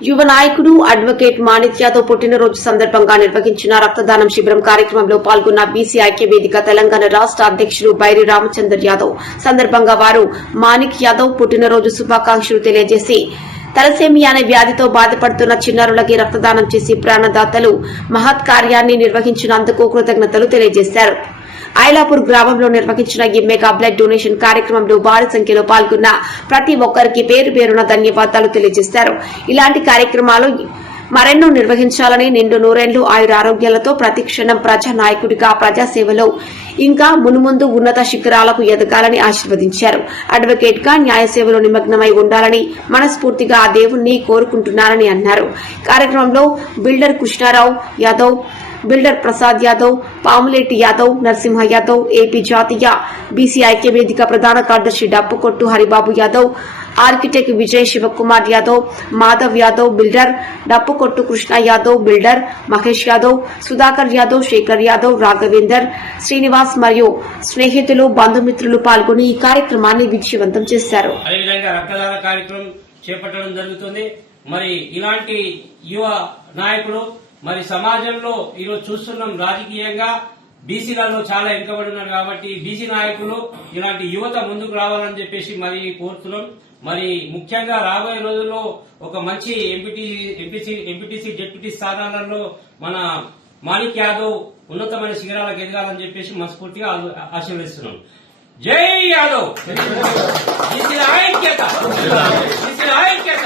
యువ నాయకుడు అడ్వకేట్ మాణిక్ యాదవ్ పుట్టినరోజు సందర్భంగా నిర్వహించిన రక్తదానం శిబిరం కార్యక్రమంలో పాల్గొన్న బీసీ ఐక్య వేదిక తెలంగాణ రాష్ట అధ్యకులు బైరి రామచందర్ యాదవ్. సందర్భంగా వారు మాణిక్ యాదవ్ పుట్టినరోజు శుభాకాంక్షలు తెలియజేసి తలసేమియా అనే వ్యాధితో బాధపడుతున్న చిన్నారులకి రక్తదానం చేసి ప్రాణదాతలు మహత్ కార్యాన్ని నిర్వహించినందుకు కృతజ్ఞతలు తెలియజేశారు. ఐలాపూర్ గ్రామంలో నిర్వహించిన ఈ మెగా బ్లడ్ డొనేషన్ కార్యక్రమంలో భారీ సంఖ్యలో పాల్గొన్న ప్రతి ఒక్కరికి పేరు పేరున ధన్యవాదాలు తెలియజేశారు. ఇలాంటి కార్యక్రమాలు మరెన్నో నిర్వహించాలని నిండు నూరేళ్ళు ఆయుర ఆరోగ్యాలతో ప్రతిక్షణం ప్రజా నాయకుడిగా ప్రజాసేవలో ఇంకా మునుముందు ఉన్నత శిఖరాలకు ఎదగాలని ఆశీర్వదించారు. అడ్వకేట్గా న్యాయ సేవలో నిమగ్నమై ఉండాలని మనస్ఫూర్తిగా ఆ దేవుణ్ణి కోరుకుంటున్నారని అన్నారు. కార్యక్రమంలో builder Krishnarao Yadav builder Prasad Yadav Pamuleti Yadav Narasimha Yadav AP జాతీయ బీసీ ఐక్య వేదిక ప్రధాన కార్యదర్శి Dappukottu Haribabu Yadav architect Vijay Sivakumar Yadav Madhav Yadav builder Dappukottu Krishna Yadav builder Mahesh Yadav Sudhakar Yadav Shekar Yadav Raghavender Srinivas మరియు స్నేహితులు బంధుమిత్రులు పాల్గొని ఈ కార్యక్రమాన్ని విజయవంతం చేశారు. అదేవిధంగా కార్యక్రమం చేపట్టడం జరుగుతుంది. మరి ఇలాంటి యువ నాయకులు మరి సమాజంలో ఈరోజు చూస్తున్నాం రాజకీయంగా. బీసీలలో చాలా వెనుకబడి ఉన్నారు కాబట్టి బీసీ నాయకులు ఇలాంటి యువత ముందుకు రావాలని చెప్పేసి మరి కోరుతున్నాం. మరి ముఖ్యంగా రాబోయే రోజుల్లో ఒక మంచి ఎంపీటీ ఎంపీసీ ఎంపీటీసీ డిప్యూటీ స్థానాలలో మన మాణిక్ యాదవ్ ఉన్నతమైన శిఖరాలకు ఎదగాలని చెప్పేసి మనస్ఫూర్తిగా ఆశీర్వదిస్తున్నాం. జై యాదవ్! ఐక్యత! ఐక్యత!